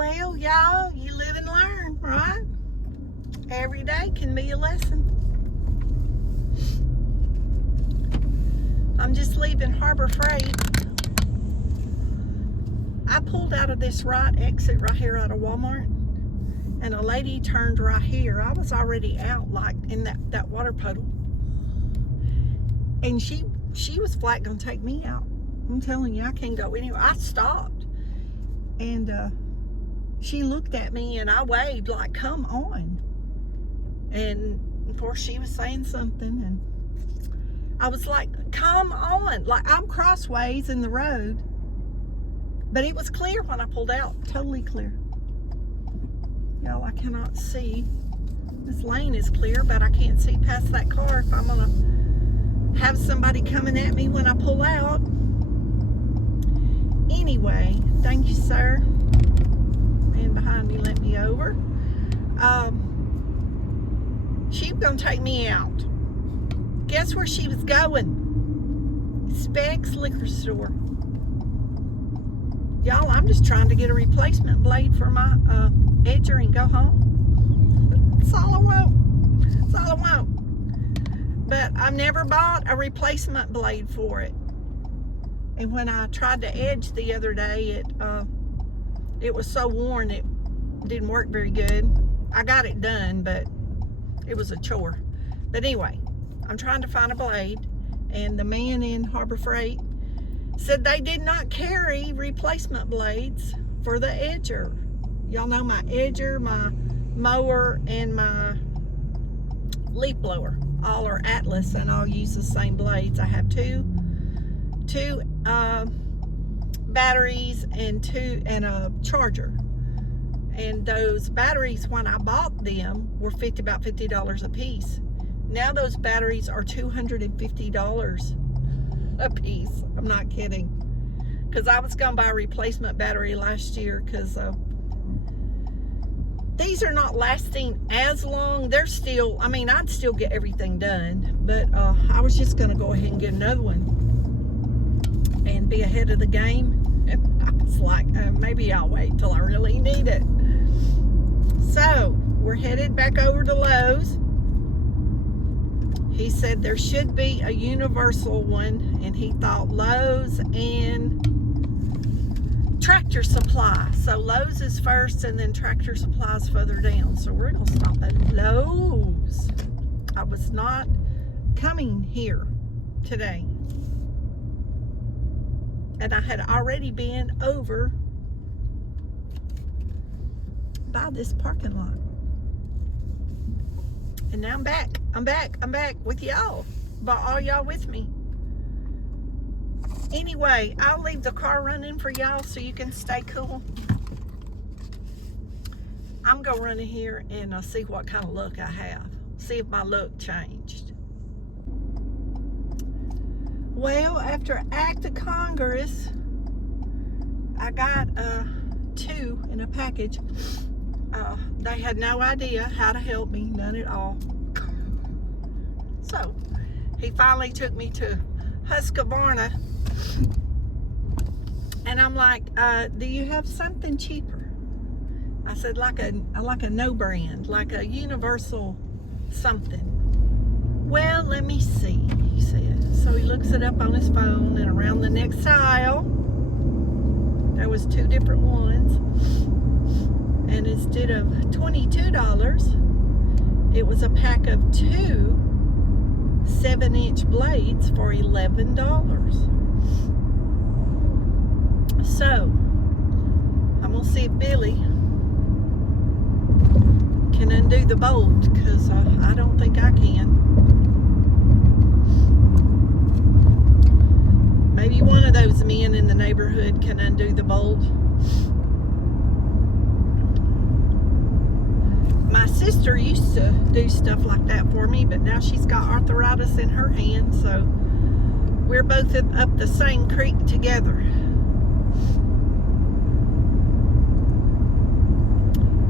Well, y'all, you live and learn, right? Every day can be a lesson. I'm just leaving Harbor Freight. I pulled out of this right exit right here out of Walmart, and a lady turned right here. I was already out, like in that water puddle, and she was flat gonna take me out. I'm telling you, I can't go anywhere. I stopped, and she looked at me, and I waved like, "Come on." And of course, she was saying something, and I was like, "Come on!" Like, I'm crossways in the road. But it was clear when I pulled out, totally clear. Y'all, I cannot see. This lane is clear, but I can't see past that car if I'm gonna have somebody coming at me when I pull out. Anyway, thank you, sir. Man behind me let me over. She was gonna take me out. Guess where she was going? Specs Liquor Store. Y'all, I'm just trying to get a replacement blade for my edger and go home. That's all I want. That's all I want. But I've never bought a replacement blade for it. And when I tried to edge the other day, it was so worn it didn't work very good. I got it done, but it was a chore. But anyway, I'm trying to find a blade, and the man in Harbor Freight said they did not carry replacement blades for the edger. Y'all know my edger, my mower, and my leaf blower all are Atlas, and I'll use the same blades. I have two batteries and a charger. And those batteries, when I bought them, were about $50 a piece. Now those batteries are $250 a piece. I'm not kidding, because I was gonna buy a replacement battery last year, because these are not lasting as long. They're still, I mean, I'd still get everything done, but I was just gonna go ahead and get another one and be ahead of the game. And I was like, maybe I'll wait till I really need it. So we're headed back over to Lowe's. He said there should be a universal one, and he thought Lowe's and Tractor Supply. So Lowe's is first, and then Tractor Supply is further down. So we're gonna stop at Lowe's. I was not coming here today, and I had already been over by this parking lot. And now I'm back. I'm back with y'all. But all y'all with me. Anyway, I'll leave the car running for y'all so you can stay cool. I'm gonna run in here and see what kind of look I have. See if my look changed. Well, after Act of Congress, I got two in a package. They had no idea how to help me, none at all. So he finally took me to Husqvarna, and I'm like, do you have something cheaper? I said, like a no brand, like a universal something. Well, let me see, he said. So he looks it up on his phone, and around the next aisle there was two different ones. And instead of $22, it was a pack of two 7-inch blades for $11. So I'm gonna see if Billy can undo the bolt, because I don't think I can. Maybe one of those men in the neighborhood can undo the bolt. My sister used to do stuff like that for me, but now she's got arthritis in her hand, so we're both up the same creek together.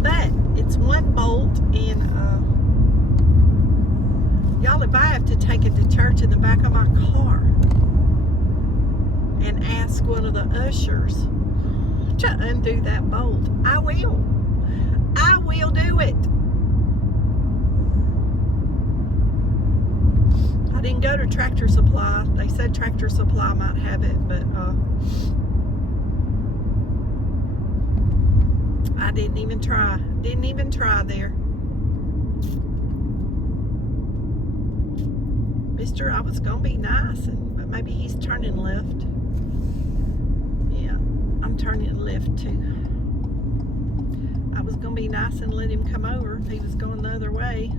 But it's one bolt, and y'all, if I have to take it to church in the back of my car and ask one of the ushers to undo that bolt. I will. I will do it. I didn't go to Tractor Supply. They said Tractor Supply might have it, but I didn't even try. Didn't even try there. Mister, I was gonna be nice, but maybe he's turning left. Yeah, I'm turning left too. I was gonna be nice and let him come over. He was going the other way.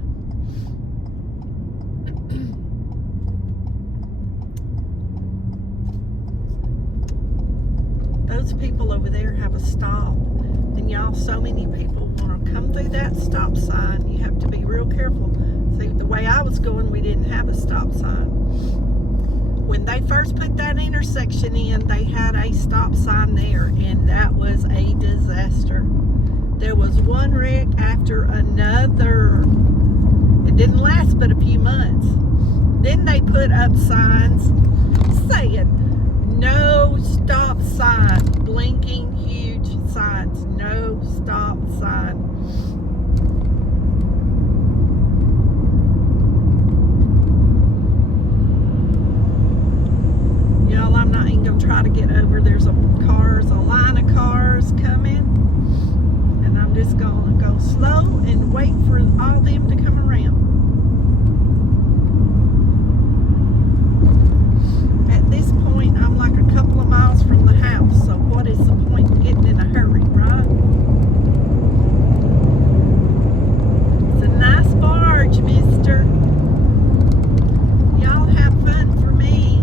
Those people over there have a stop, and y'all, so many people want to come through that stop sign. You have to be real careful. See, the way I was going, we didn't have a stop sign. When they first put that intersection in, they had a stop sign there, and that was a disaster. There was one wreck after another. It didn't last but a few months. Then they put up signs saying, no stop sign, blinking huge signs, no stop sign. Y'all, I'm not even gonna try to get over. There's a line of cars coming, and I'm just gonna go slow and wait for all them to come around. At this point, I'm like a couple of miles from the house, so what is the point in getting in a hurry, right? It's a nice barge, mister. Y'all have fun for me.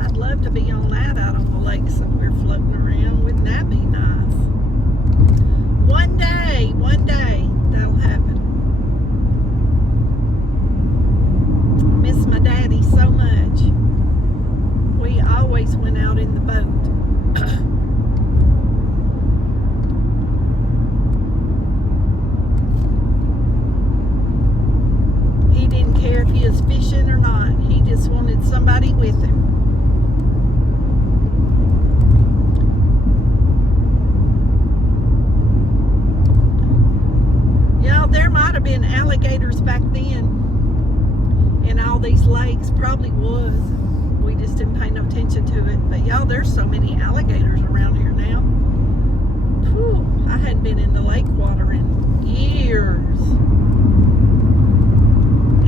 I'd love to be on that out on the lake somewhere floating around. Wouldn't that be nice? One day, that'll happen. Miss my daddy so much. We always went out in the boat. He didn't care if he was fishing or not. He just wanted somebody with him. Y'all, there might have been alligators back then. In all these lakes, probably was. We just didn't pay no attention to it. But y'all, there's so many alligators around here now. Whew, I hadn't been in the lake water in years.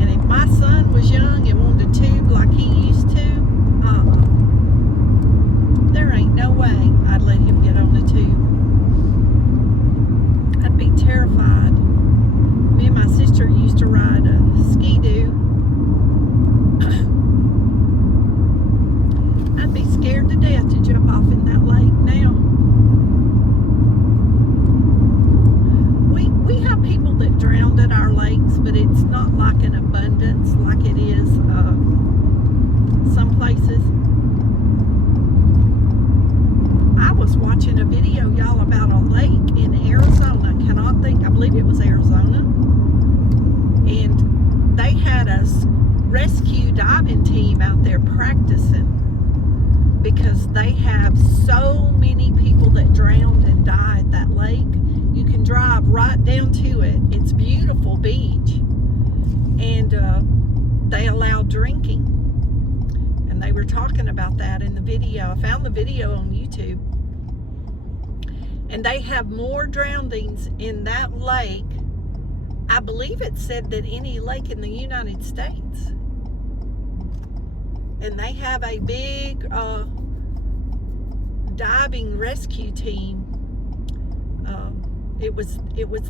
And if my son was young and wanted to tube like he used to, there ain't no way I'd let him get on the tube. I'd be terrified. Me and my sister used to ride a Ski-Doo. I'd be scared to death to jump off in that lake now. We have people that drowned at our lakes, but it's not like an abundance like it is some places. I was watching a video, y'all, about a lake in Arizona. I believe it was Arizona. And they had a rescue diving team out there practicing because they have so many people that drowned and died. That lake, you can drive right down to it. It's a beautiful beach, and they allow drinking, and they were talking about that in the video. I found the video on YouTube, and they have more drownings in that lake, I believe it said, than any lake in the United States. And they have a big diving rescue team. It was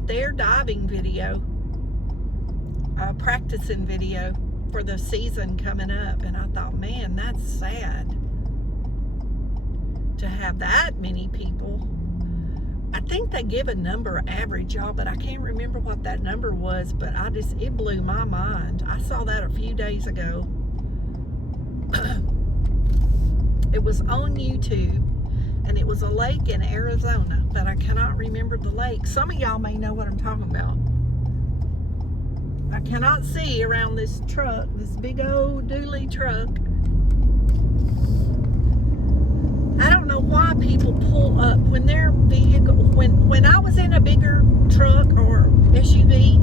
their diving video, practicing video for the season coming up, and I thought, man, that's sad to have that many people. I think they give a number average, y'all, but I can't remember what that number was, but it blew my mind. I saw that a few days ago. It was on YouTube, and it was a lake in Arizona, but I cannot remember the lake. Some of y'all may know what I'm talking about. I cannot see around this truck, this big old dually truck. I don't people pull up when their vehicle, when I was in a bigger truck or SUV,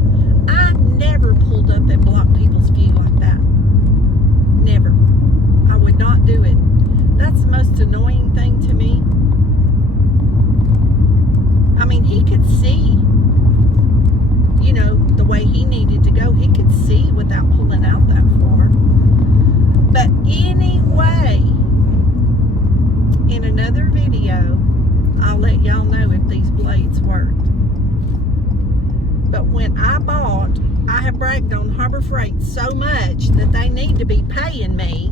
I never pulled up and blocked people's view like that. Never. I would not do it. That's the most annoying thing to me. I mean, he could see, you know, the way he needed to go. He could see without pulling out that far. But anyway, in another video, I'll let y'all know if these blades worked. But when I bought, I have bragged on Harbor Freight so much that they need to be paying me.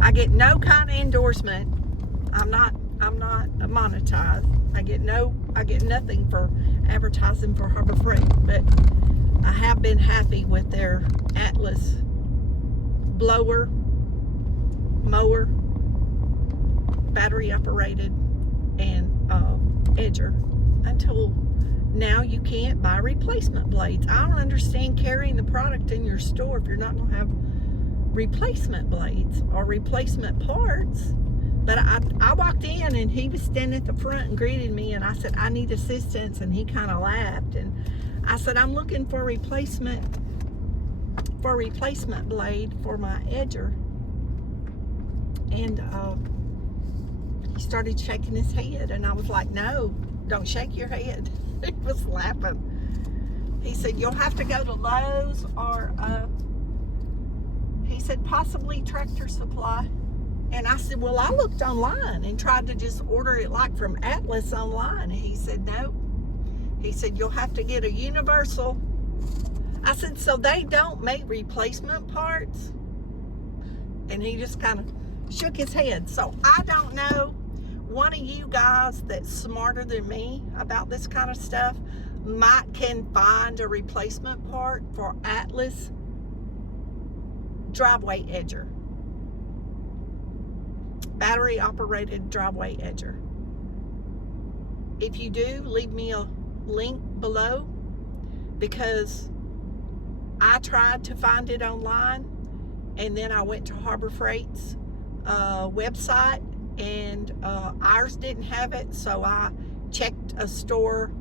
I get no kind of endorsement. I'm not monetized. I get nothing for advertising for Harbor Freight, but I have been happy with their Atlas blower, mower, battery operated, and edger. Until now, you can't buy replacement blades. I don't understand carrying the product in your store if you're not going to have replacement blades or replacement parts. But I walked in and he was standing at the front and greeted me, and I said, I need assistance, and he kind of laughed, and I said, I'm looking for a replacement blade for my edger. And he started shaking his head, and I was like, no, don't shake your head. He was laughing. He said, you'll have to go to Lowe's or he said possibly Tractor Supply. And I said, well, I looked online and tried to just order it like from Atlas online. And he said, no. He said, you'll have to get a Universal. I said, so they don't make replacement parts? And he just kind of shook his head. So I don't know. One of you guys that's smarter than me about this kind of stuff can find a replacement part for Atlas driveway edger. Battery operated driveway edger. If you do, leave me a link below, because I tried to find it online, and then I went to Harbor Freight's website, and ours didn't have it, so I checked a store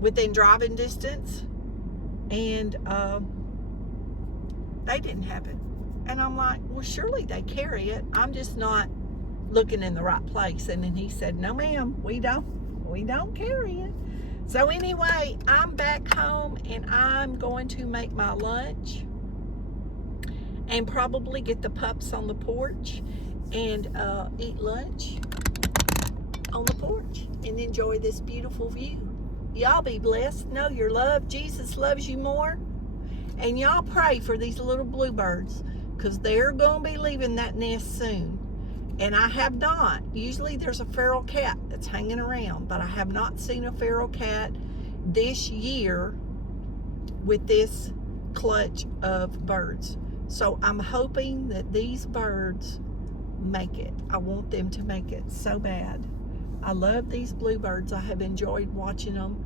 within driving distance, and they didn't have it. And I'm like, well, surely they carry it. I'm just not looking in the right place. And then he said, no ma'am, we don't carry it. So anyway, I'm back home, and I'm going to make my lunch and probably get the pups on the porch and eat lunch on the porch and enjoy this beautiful view. Y'all be blessed. Know you're loved. Jesus loves you more. And y'all pray for these little bluebirds, because they're going to be leaving that nest soon. And I have not. Usually there's a feral cat that's hanging around, but I have not seen a feral cat this year with this clutch of birds. So I'm hoping that these birds make it. I want them to make it so bad. I love these bluebirds. I have enjoyed watching them.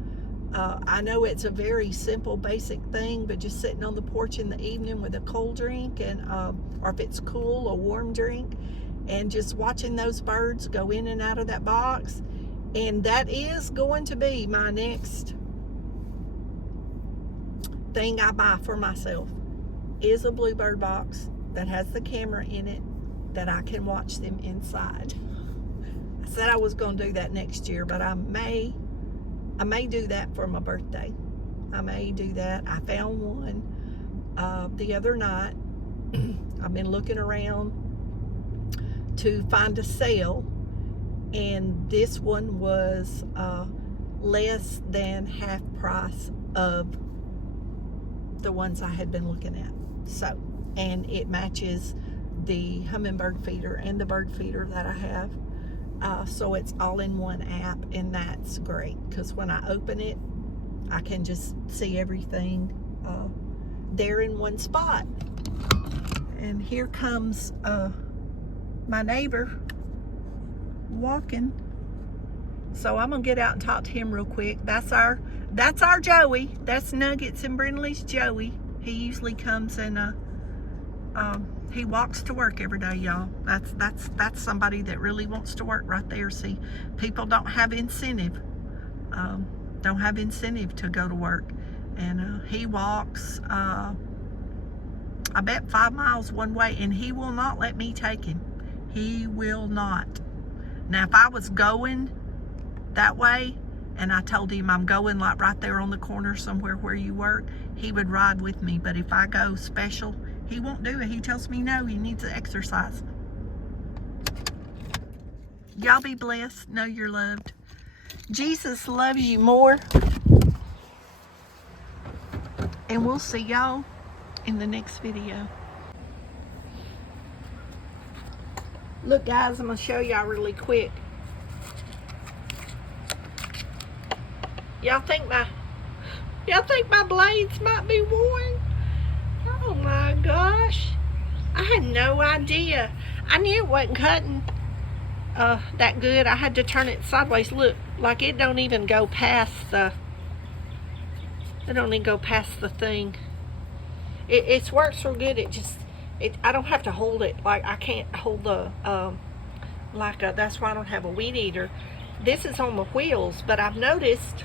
I know it's a very simple, basic thing, but just sitting on the porch in the evening with a cold drink, and or if it's cool, a warm drink, and just watching those birds go in and out of that box. And that is going to be my next thing I buy for myself, is a bluebird box that has the camera in it that I can watch them inside. I said I was going to do that next year, but I may do that for my birthday. I may do that. I found one the other night. I've been looking around to find a sale, and this one was less than half price of the ones I had been looking at. So, and it matches the hummingbird feeder and the bird feeder that I have. So it's all in one app, and that's great, because when I open it, I can just see everything there in one spot. And here comes my neighbor walking, so I'm gonna get out and talk to him real quick. That's our Joey. That's Nuggets and Brindley's Joey. He usually comes and He walks to work every day, y'all. That's somebody that really wants to work right there. See, people don't have incentive. Don't have incentive to go to work. And he walks, I bet 5 miles one way, and he will not let me take him. He will not. Now, if I was going that way, and I told him I'm going like right there on the corner somewhere where you work, he would ride with me. But if I go special, he won't do it. He tells me no, he needs to exercise. Y'all be blessed. Know you're loved. Jesus loves you more. And we'll see y'all in the next video. Look, guys, I'm going to show y'all really quick. Y'all think my blades might be worn? Oh my gosh. I had no idea. I knew it wasn't cutting that good. I had to turn it sideways. Look, like it don't even go past the thing. It works real good. I don't have to hold it. Like I can't hold the that's why I don't have a weed eater. This is on the wheels, but I've noticed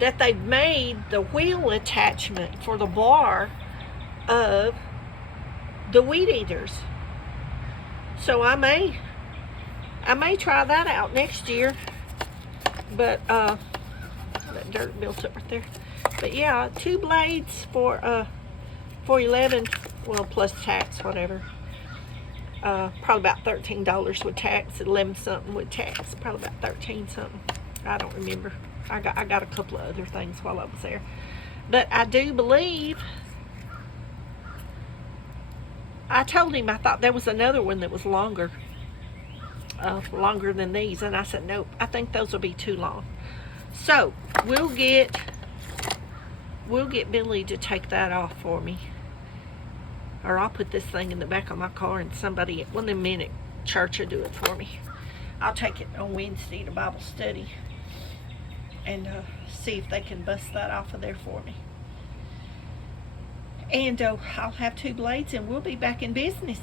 that they've made the wheel attachment for the bar of the weed eaters. So I may try that out next year. But that dirt built up right there. But yeah, 2 blades for $11, well, plus tax, whatever. Probably about $13 with tax, 11 something with tax, probably about 13 something. I don't remember. I got a couple of other things while I was there. But I do believe, I told him I thought there was another one that was longer than these, and I said nope, I think those will be too long. So we'll get Billy to take that off for me, or I'll put this thing in the back of my car and somebody at 1 minute church will do it for me. I'll take it on Wednesday to Bible study and see if they can bust that off of there for me. And I'll have 2 blades and we'll be back in business.